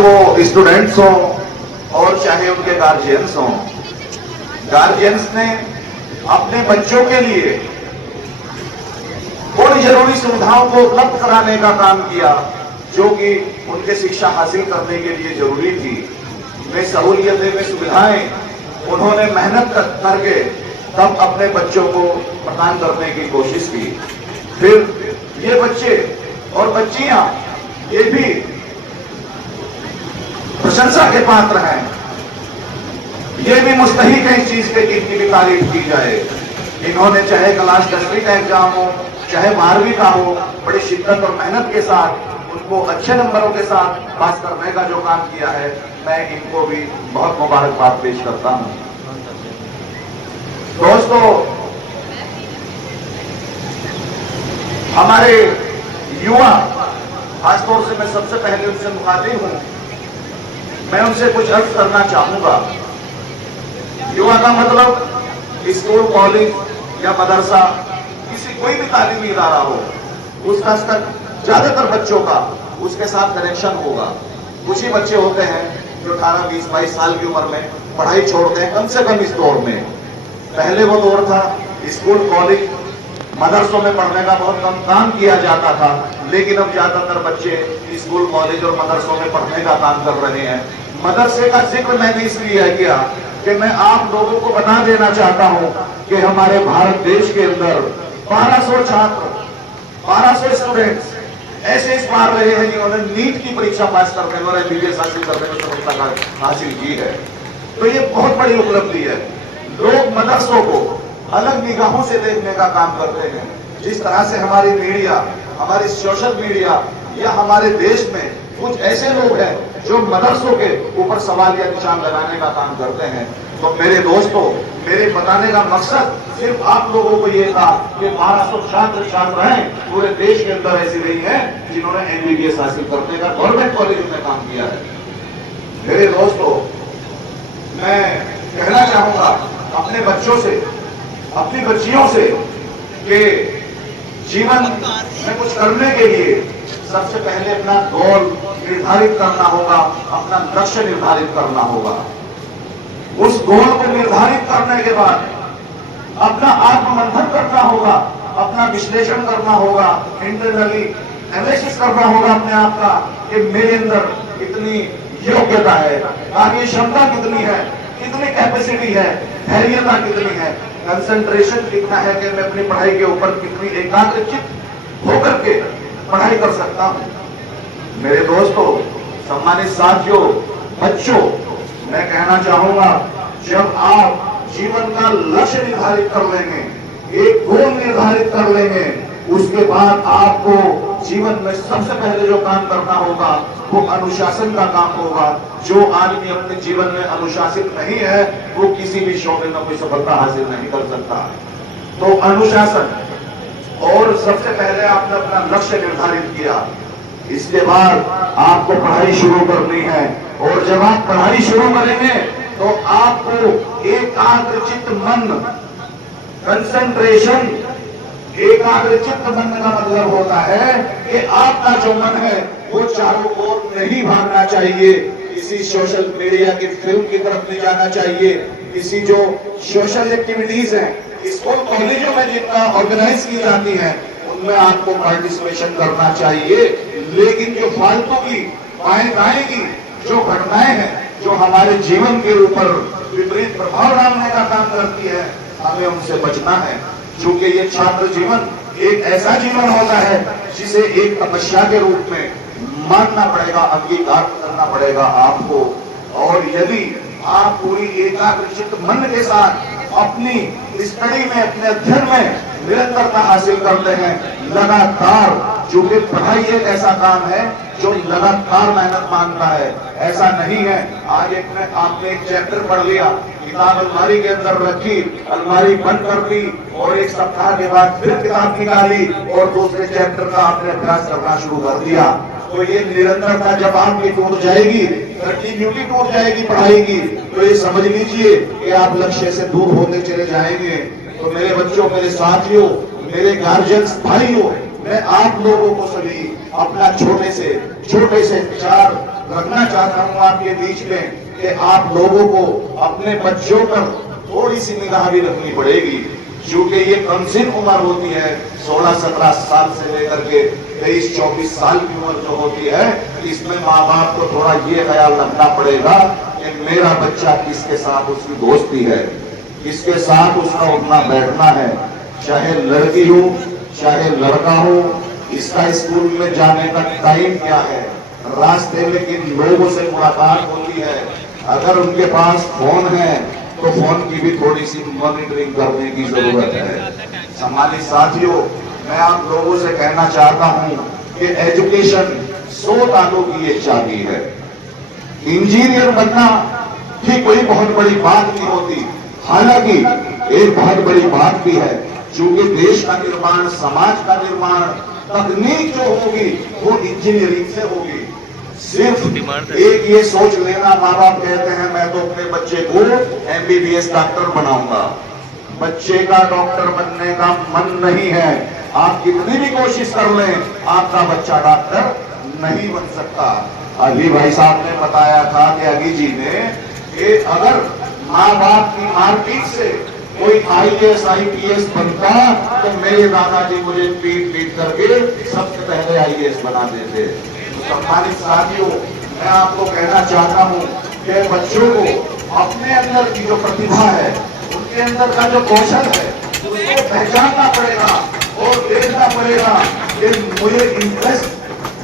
वो स्टूडेंट्स हों और चाहे उनके गार्जियंस हों, गार्जियंस ने अपने बच्चों के लिए थोड़ी जरूरी सुविधाओं को उपलब्ध कराने का काम किया जो कि उनके शिक्षा हासिल करने के लिए जरूरी थी। वे सहूलियतें, वे सुविधाएं उन्होंने मेहनत करके तब अपने बच्चों को प्रदान करने की कोशिश की। फिर ये बच्चे और बच्चियां ये भी प्रशंसा के पात्र हैं, ये भी मुस्तहिक है इस चीज के कि इनकी भी तारीफ की जाए। इन्होंने चाहे क्लास 10वीं का एग्जाम हो चाहे 12वीं का हो, बड़ी शिद्दत और मेहनत के साथ उनको अच्छे नंबरों के साथ पास करने का जो काम किया है, मैं इनको भी बहुत मुबारकबाद पेश करता हूं। दोस्तों, हमारे युवा, खासतौर से मैं सबसे पहले उनसे मुखातिब हूं, मैं उनसे कुछ अर्ज करना चाहूंगा। युवा का मतलब स्कूल, कॉलेज या मदरसा, किसी कोई भी तालीमी इदारा हो, उसका स्तर ज्यादातर बच्चों का उसके साथ कनेक्शन होगा। कुछ ही बच्चे होते हैं जो 18, 20, 22 साल की उम्र में पढ़ाई छोड़ते हैं, कम से कम इस दौर में। पहले वो दौर था स्कूल, कॉलेज, मदरसों में पढ़ने का बहुत कम काम किया जाता था, लेकिन अब ज्यादातर बच्चे स्कूल, कॉलेज और मदरसों में पढ़ने का काम कर रहे हैं। मदरसे का जिक्र मैंने इसलिए किया कि मैं आप लोगों को बता देना चाहता हूं कि हमारे भारत देश के अंदर 1200 छात्र, 1200 स्टूडेंट्स ऐसे इस बार रहे हैं जिन्होंने नीट की परीक्षा पास करने और MBBS हासिल करने में सफलता हासिल की है। तो ये बहुत बड़ी उपलब्धि है। लोग मदरसों को अलग निगाहों से देखने का काम करते हैं। जिस तरह से हमारी मीडिया, हमारी सोशल मीडिया या हमारे देश में कुछ ऐसे लोग हैं जो मदरसों के ऊपर सवाल या निशान लगाने का काम करते हैं। तो मेरे दोस्तों, मेरे बताने का मकसद सिर्फ आप लोगों को ये था कि 1200 छात्र हैं पूरे देश के अंदर ऐसी रही हैं जिन्होंने MBBS हासिल करने का गवर्नमेंट कॉलेज में काम किया है। मेरे दोस्तों, मैं कहना चाहूंगा अपने बच्चों से, अपनी बच्चियों से कि जीवन में कुछ करने के लिए सबसे पहले अपना गोल निर्धारित करना होगा, अपना लक्ष्य निर्धारित करना होगा। उस गोल को निर्धारित करने के बाद अपना आत्ममंथन करना होगा, अपना विश्लेषण करना होगा, इंटरनली एनालिसिस करना होगा अपने आप का कि मेरे अंदर कितनी योग्यता है, कार्य क्षमता कितनी है, कितनी कैपेसिटी है, धैर्यता कितनी है, कंसंट्रेशन कितना है कि मैं अपनी पढ़ाई के ऊपर कितनी एकाग्रचित्त होकर के पढ़ाई कर सकता हूं। मेरे दोस्तों, सम्मानित साथियों, बच्चों, मैं कहना चाहूंगा जब आप जीवन का लक्ष्य निर्धारित कर लेंगे, एक गोल निर्धारित कर लेंगे, उसके बाद आपको जीवन में सबसे पहले जो काम करना होगा वो अनुशासन का काम होगा। जो आदमी अपने जीवन में अनुशासित नहीं है वो किसी भी शौक़ में कोई सफलता हासिल नहीं कर सकता। तो अनुशासन, और सबसे पहले आपने अपना लक्ष्य निर्धारित किया, इसके बाद आपको पढ़ाई शुरू करनी है। और जब आप पढ़ाई शुरू करेंगे तो आपको एकाग्रचित्त मन, कंसंट्रेशन, एकाग्रचित्त मन का मतलब होता है कि आपका जो मन है वो चारों ओर नहीं भागना चाहिए, किसी सोशल मीडिया की फिल्म की तरफ नहीं जाना चाहिए, किसी जो सोशल एक्टिविटीज हैं स्कूल कॉलेजों में जितना ऑर्गेनाइज की जाती है उनमें आपको पार्टिसिपेशन करना चाहिए। लेकिन जो फालतू की बाएं की जो घटनाएं हैं जो हमारे जीवन के ऊपर विपरीत प्रभाव डालने का काम करती है, हमें उनसे बचना है। क्योंकि ये छात्र जीवन एक ऐसा जीवन होता है जिसे एक तपस्या के रूप में मानना पड़ेगा, अंगीकार करना पड़ेगा आपको। और यदि आप पूरी एकाग्रचित्त मन के साथ अपनी स्टडी में, अपने अध्ययन में निरंतरता हासिल करते हैं, लगातार, चूंकि पढ़ाई एक ऐसा काम है जो लगातार मेहनत मांगता है। ऐसा नहीं है आज आपने एक चैप्टर पढ़ लिया, किताब अलमारी के अंदर रखी, अलमारी बंद कर दी और एक सप्ताह के बाद फिर किताब निकाली और दूसरे चैप्टर का आपने अभ्यास करना शुरू कर दिया। तो ये निरंतरता जब आपकी टूट जाएगी, कंटिन्यूटी टूट जाएगी पढ़ाई की, तो ये समझ लीजिए कि आप लक्ष्य से दूर होते चले जाएंगे। तो मेरे बच्चों, मेरे साथियों, मेरे गार्जियंस भाइयों, मैं आप लोगों को सभी अपना छोटे से विचार रखना चाहता हूं आपके बीच में कि आप लोगों को अपने बच्चों पर थोड़ी सी निगाह भी रखनी पड़ेगी, क्योंकि ये कमसिन उम्र होती है 16-17 साल से लेकर के 23-24 साल की उम्र जो होती है, इसमें माँ बाप को थोड़ा ये ख्याल रखना पड़ेगा कि मेरा बच्चा किसके साथ उसकी दोस्ती है, किसके साथ उसका उठना बैठना है, चाहे लड़की हो चाहे लड़का हो, इसका स्कूल में जाने का टाइम क्या है, रास्ते में किन लोगों से मुलाकात होती है। अगर उनके पास फोन है तो फोन की भी थोड़ी सी मॉनिटरिंग करने की जरूरत है। सम्मानित साथियों, मैं आप लोगों से कहना चाहता हूं कि एजुकेशन 100 तालों की एक चाबी है। इंजीनियर बनना भी कोई बहुत बड़ी बात नहीं होती, हालांकि एक बहुत बड़ी बात भी है, क्योंकि देश का निर्माण, समाज का निर्माण, तकनीक जो होगी वो इंजीनियरिंग से होगी। सिर्फ एक ये सोच लेना, माँ बाप कहते हैं मैं तो अपने बच्चे को MBBS डॉक्टर बनाऊंगा, बच्चे का डॉक्टर बनने का मन नहीं है, आप कितनी भी कोशिश कर लें आपका बच्चा डॉक्टर नहीं बन सकता। अली भाई साहब ने बताया था कि अली जी ने कि अगर माँ बाप की मारपीट से कोई IAS IPS बनता तो मेरे दादाजी मुझे पीट पीट करके सबसे पहले IAS बना देते। सम्मानित साथियों, मैं आपको कहना चाहता हूं कि बच्चों को अपने अंदर की जो प्रतिभा है, उनके अंदर का जो कौशल है, उसको पहचानना पड़ेगा और देखना पड़ेगा कि मुझे इंटरेस्ट,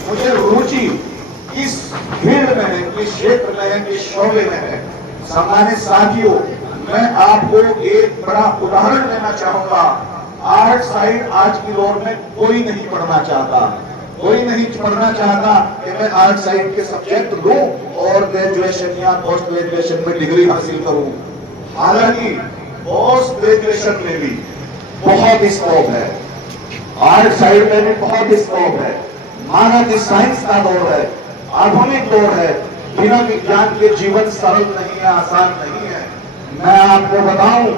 मुझे रुचि किस फील्ड में है, किस क्षेत्र में है, किस शोबे में है। सम्मानित साथियों, मैं आपको एक बड़ा उदाहरण देना चाहूंगा। आर्ट साइड आज की दौर में कोई नहीं पढ़ना चाहता, कोई नहीं पढ़ना चाहता कि मैं आर्ट साइड के सब्जेक्ट लूं और ग्रेजुएशन या पोस्ट ग्रेजुएशन में डिग्री हासिल करूं। हालांकि पोस्ट ग्रेजुएशन में भी बहुत स्कोप है, आर्ट साइड में भी बहुत स्कोप है। माना कि साइंस का दौर है, आधुनिक दौर है, बिना विज्ञान के जीवन सरल नहीं है, आसान नहीं है। मैं आपको बताऊं,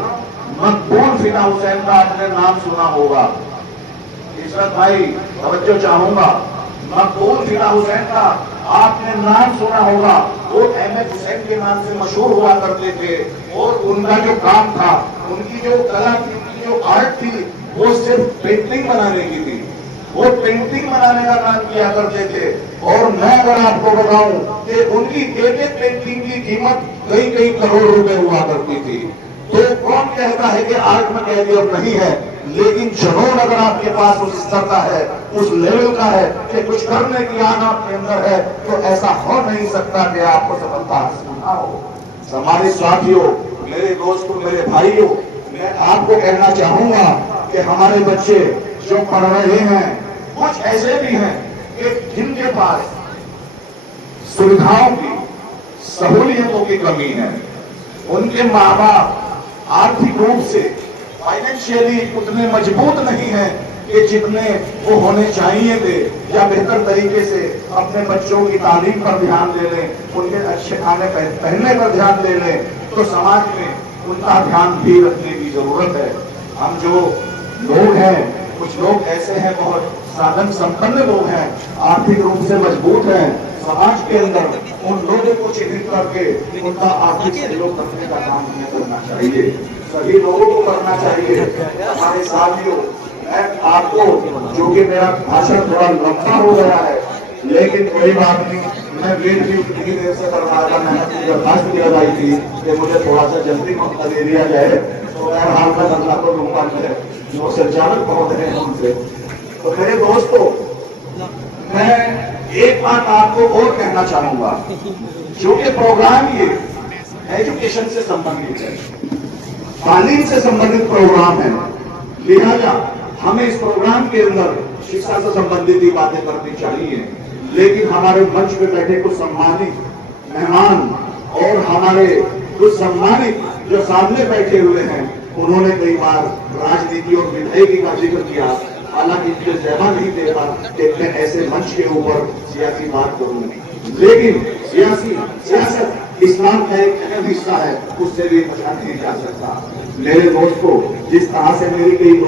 मकबूल फिदा हुसैन का आपने नाम सुना होगा। इशरत भाई तवज्जो चाहूंगा, मकबूल फिदा हुसैन का आपने नाम सुना होगा। वो अहमद हुसैन के नाम से मशहूर हुआ करते थे और उनका जो काम था, उनकी जो कला थी, उनकी जो आर्ट थी, वो सिर्फ पेंटिंग बनाने की थी। वो पेंटिंग बनाने का काम किया करते थे। और मैं अगर आपको बताऊं कि उनकी एक एक पेंटिंग की कीमत कई कई करोड़ रुपए हुआ करती थी। तो कौन कहता है कि आर्ट में कैरियर नहीं है, लेकिन जुनून अगर आपके पास उस स्तर का है, उस लेवल का है कि कुछ करने की आन आपके अंदर है, तो ऐसा हो नहीं सकता कि आपको सफलता हासिल ना हो। हमारे साथियों, मेरे दोस्तों, मेरे भाइयों, मैं आपको कहना चाहूंगा कि हमारे बच्चे जो पढ़ रहे हैं, कुछ ऐसे भी हैं कि जिनके पास सुविधाओं की, सहूलियतों की कमी है। उनके माँ बाप आर्थिक रूप से, फाइनेंशियली उतने मजबूत नहीं है कि जितने वो होने चाहिए थे, या बेहतर तरीके से अपने बच्चों की तालीम पर ध्यान दे लें, उनके अच्छे खाने पहनने पर ध्यान दे लें, तो समाज में उनका ध्यान भी रखने की जरूरत है। हम जो लोग हैं, कुछ लोग ऐसे हैं, बहुत साधन संपन्न लोग हैं, आर्थिक रूप से मजबूत हैं, समाज के अंदर उन लोगों को चिन्हित करके उनका आर्थिक सहयोग करने का काम हमें करना चाहिए, सभी लोगों को करना चाहिए। हमारे साथियों, मैं आपको, जो कि मेरा भाषण थोड़ा लंबा हो गया है, लेकिन कोई बात नहीं, मैं वेट भी उतनी देर से कर रहा था, मैंने दरखास्त भी लगाई थी कि मुझे थोड़ा सा जल्दी मौका दे दिया जाए, तो मैं हाल में अल्लाह को लूंगा, जो संचालक महोदय हैं उनसे। तो मेरे दोस्तों, मैं एक बात आपको और कहना चाहूंगा, जो कि प्रोग्राम ये एजुकेशन से संबंधित है, तालीम से संबंधित प्रोग्राम है, लिहाजा हमें इस प्रोग्राम के अंदर शिक्षा से संबंधित ही बातें करनी चाहिए। लेकिन हमारे मंच पे बैठे कुछ सम्मानित मेहमान और हमारे कुछ सम्मानित जो सामने बैठे हुए हैं, उन्होंने कई बार राजनीति और विधायकी का जिक्र किया। हालांकि मुझे जमा नहीं दे रहा कि मैं ऐसे मंच के ऊपर सियासी बात करूं, लेकिन सियासत इस्लाम का एक अहम हिस्सा है, उससे भी बचा नहीं जा सकता। मेरे दोस्तों, जिस तरह से मेरी कई